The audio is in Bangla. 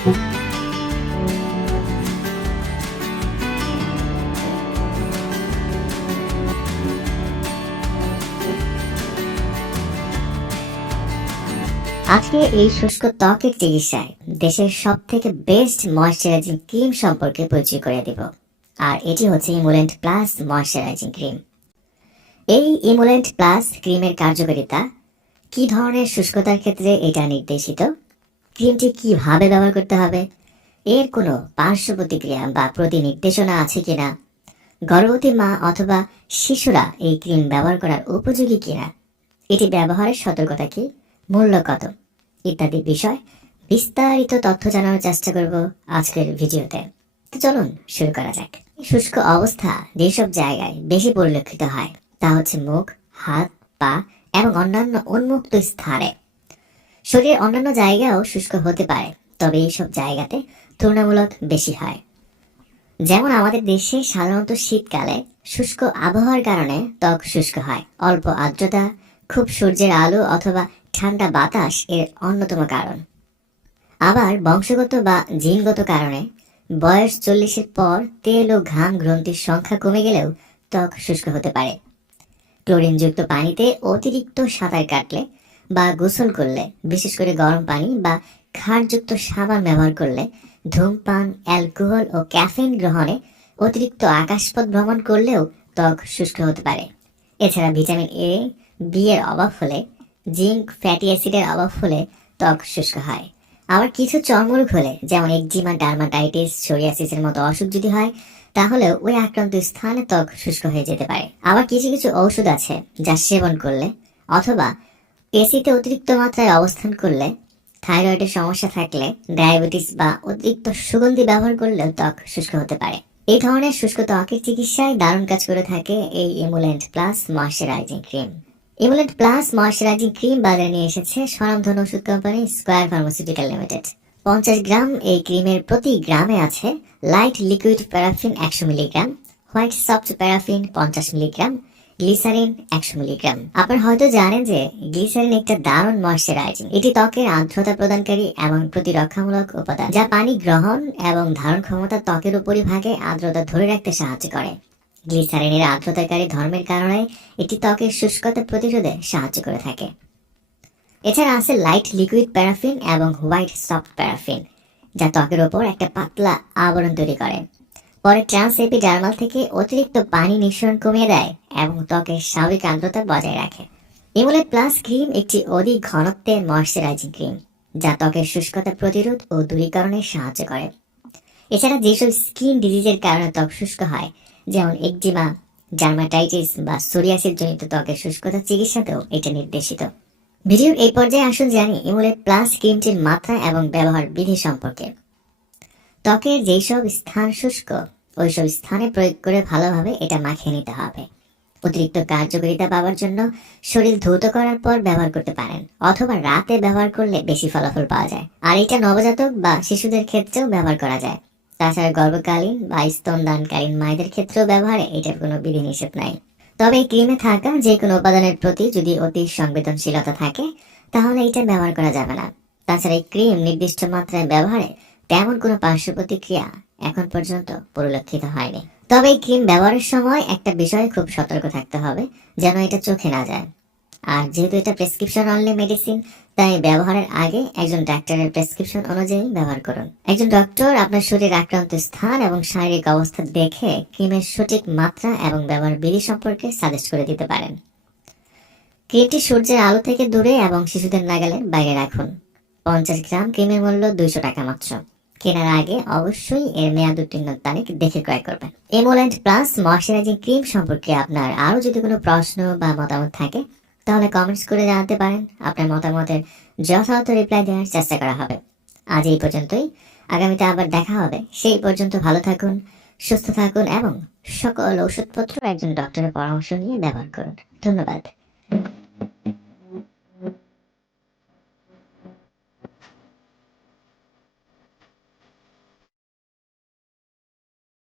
আজকে এই শুষ্ক ত্বকের চিকিৎসায় দেশের সব থেকে বেস্ট ময়শ্চারাইজিং ক্রিম সম্পর্কে পরিচয় করে দিব। আর এটি হচ্ছে ইমুলেন্ট প্লাস ময়শ্চারাইজিং ক্রিম এই ইমুলেন্ট প্লাস ক্রিমের কার্যকারিতা, কি ধরনের শুষ্কতার ক্ষেত্রে এটা নির্দেশিত? ক্রিমটি কীভাবে ব্যবহার করতে হবে? এর কোনো পার্শ্ব প্রতিক্রিয়া বা প্রতি নির্দেশনা আছে কিনা? গর্ভবতী মা অথবা শিশুরা এই ক্রিম ব্যবহার করার উপযোগী কিনা? এটি ব্যবহারের সতর্কতা কি? মূল্য কত? ইত্যাদি বিষয় বিস্তারিত তথ্য জানার চেষ্টা করব আজকের ভিডিওতে। তো চলুন শুরু করা যাক। শুষ্ক অবস্থা যেসব জায়গায় বেশি পরিলক্ষিত হয়, তা হচ্ছে মুখ, হাত, পা এবং অন্যান্য উন্মুক্ত স্থানে। শরীরের অন্যান্য জায়গাও শুষ্ক হতে পারে, তবে এইসব জায়গাতে তুলনামূলক বেশি হয়। যেমন আমাদের দেশে সাধারণত শীতকালে শুষ্ক আবহাওয়ার কারণে ত্বক শুষ্ক হয়, অল্প আর্দ্রতা, খুব সূর্যের আলো অথবা ঠান্ডা বাতাস এর অন্যতম কারণ। আবার বংশগত বা জিনগত কারণে বয়স চল্লিশের পর তেল ও ঘাম গ্রন্থির সংখ্যা কমে গেলেও ত্বক শুষ্ক হতে পারে। ক্লোরিনযুক্ত পানিতে অতিরিক্ত সাঁতার কাটলে বা গোসল করলে, বিশেষ করে গরম পানি বা ক্ষারযুক্ত সাবান ব্যবহার করলে, ধূমপান, অ্যালকোহল ও ক্যাফেইন গ্রহণে অতিরিক্ত আকাশপথ ভ্রমণ করলেও ত্বক শুষ্ক হতে পারে। এছাড়া ভিটামিন এ বি এর অভাব হলে, জিঙ্ক, ফ্যাটি অ্যাসিডের অভাব হলে ত্বক শুষ্ক হয়। আবার কিছু চর্মরোগ হলে, যেমন একজিমা, ডার্মাটাইটিস, সোরিয়াসিসের মতো অসুখ যদি হয়, তাহলেও ওই আক্রান্ত স্থানে ত্বক শুষ্ক হয়ে যেতে পারে। আবার কিছু কিছু ঔষধ আছে যা সেবন করলে অথবা এসিতে অতিরিক্ত মাত্রায় অবস্থান করলে থাইরয়েডের সমস্যা থাকলে, ডায়াবেটিস বা অতিরিক্ত সুগন্ধি ব্যবহার করলেও ত্বক শুষ্ক হতে পারে। এই ধরনের শুষ্ক ত্বকের চিকিৎসায় দারুণ কাজ করে থাকে এই emollient plus moisturising cream emollient plus moisturising cream বাজারে নিয়ে এসেছে স্বনামধন্য ওষুধ কোম্পানি স্কোয়ার ফার্মাসিউটিক্যাল লিমিটেড পঞ্চাশ গ্রাম এই ক্রিমের প্রতি গ্রামে আছে লাইট লিকুইড প্যারাফিন একশো মিলিগ্রাম হোয়াইট সফট প্যারাফিন পঞ্চাশ মিলিগ্রাম গ্লিসারিন একশো মিলিগ্রাম। আপনারা হয়তো জানেন যে গ্লিসারিন একটা দারুণ ময়শ্চারাইজিং। এটি ত্বকের আর্দ্রতা প্রদানকারী এবং প্রতিরক্ষামূলক উপাদান, যা পানি গ্রহণ এবং ধারণ ক্ষমতা ত্বকের উপরিভাগে আর্দ্রতা ধরে রাখতে সাহায্য করে। গ্লিসারিনের আর্দ্রতাকারী ধর্মের কারণে এটি ত্বকের শুষ্কতা প্রতিরোধে সাহায্য করে থাকে। এছাড়া আছে লাইট লিকুইড প্যারাফিন এবং হোয়াইট সফট প্যারাফিন, যা ত্বকের ওপর একটা পাতলা আবরণ তৈরি করে। পরে ট্রান্স এপিডার্মাল থেকে অতিরিক্ত পানি নিঃসরণ কমিয়ে দেয় এবং ত্বকের স্বাভাবিক আর্দ্রতা বজায় রাখে। ইমুলেট প্লাস ক্রিম একটি অধিক ঘনত্বের ময়শ্চারাইজিং ক্রিম যা ত্বকের শুষ্কতা প্রতিরোধ ও দূরীকরণে সাহায্য করে। এছাড়া যেসব স্কিন ডিজিজের কারণে ত্বক শুষ্ক হয়, যেমন একজিমা জার্মাটাইটিস বা সোরিয়াসিস জনিত ত্বকের শুষ্কতা চিকিৎসাতেও এটা নির্দেশিত। ভিডিওর এই পর্যায়ে আসুন জানি ইমুলেট প্লাস ক্রিমটির মাত্রা এবং ব্যবহার বিধি সম্পর্কে। ত্বকের যেই সব স্থান শুষ্ক, ওইসব স্থানে প্রয়োগ করে ভালোভাবে এটা মাখিয়ে নিতে হবে। অতিরিক্ত কার্যকারিতা পাওয়ার জন্য শরীর ধৌত করার পর ব্যবহার করতে পারেন, অথবা রাতে ব্যবহার করলে বেশি ফলাফল পাওয়া যায়। আর এটা নবজাতক বা শিশুদের ক্ষেত্রেও ব্যবহার করা যায়। তাছাড়া গর্ভকালীন বা স্তনদানকালীন মায়েদের ক্ষেত্রেও ব্যবহারে এটার কোনো বিধিনিষেধ নাই। তবে এই ক্রিমে থাকা যে কোনো উপাদানের প্রতি যদি অতি সংবেদনশীলতা থাকে, তাহলে এটা ব্যবহার করা যাবে না। তাছাড়া এই ক্রিম নির্দিষ্ট মাত্রায় ব্যবহারে তেমন কোনো পার্শ্ব প্রতিক্রিয়া এখন পর্যন্ত পরিলক্ষিত হয়নি। তবে এই ক্রিম ব্যবহারের সময় একটা বিষয়ে খুব সতর্ক থাকতে হবে, যেন এটা চোখে না যায়। আর যেহেতু এটা প্রেসক্রিপশন অনলি মেডিসিন তাই ব্যবহারের আগে একজন ডাক্তারের প্রেসক্রিপশন অনুযায়ী ব্যবহার করুন। একজন ডক্টর আপনার শরীর আক্রান্ত স্থান এবং শারীরিক অবস্থা দেখে ক্রিমের সঠিক মাত্রা এবং ব্যবহার বিধি সম্পর্কে সাজেস্ট করে দিতে পারেন। ক্রিমটি সূর্যের আলো থেকে দূরে এবং শিশুদের নাগালে বাইরে রাখুন। পঞ্চাশ গ্রাম ক্রিমের মূল্য দুইশো টাকা মাত্র। কেনার আগে অবশ্যই এর মেয়াদ উত্তীর্ণ তারিখ দেখে ক্রয় করবেন। এমোল্যান্ড প্লাস ময়শ্চারাইজিং ক্রিম সম্পর্কে আপনার আরও যদি কোনো প্রশ্ন বা মতামত থাকে, তাহলে কমেন্টস করে জানাতে পারেন। আপনার মতামতের যথাযথ রিপ্লাই দেওয়ার চেষ্টা করা হবে। আজ এই পর্যন্তই। আগামীতে আবার দেখা হবে। সেই পর্যন্ত ভালো থাকুন, সুস্থ থাকুন এবং সকল ওষুধপত্র একজন ডক্টরের পরামর্শ নিয়ে ব্যবহার করুন। ধন্যবাদ।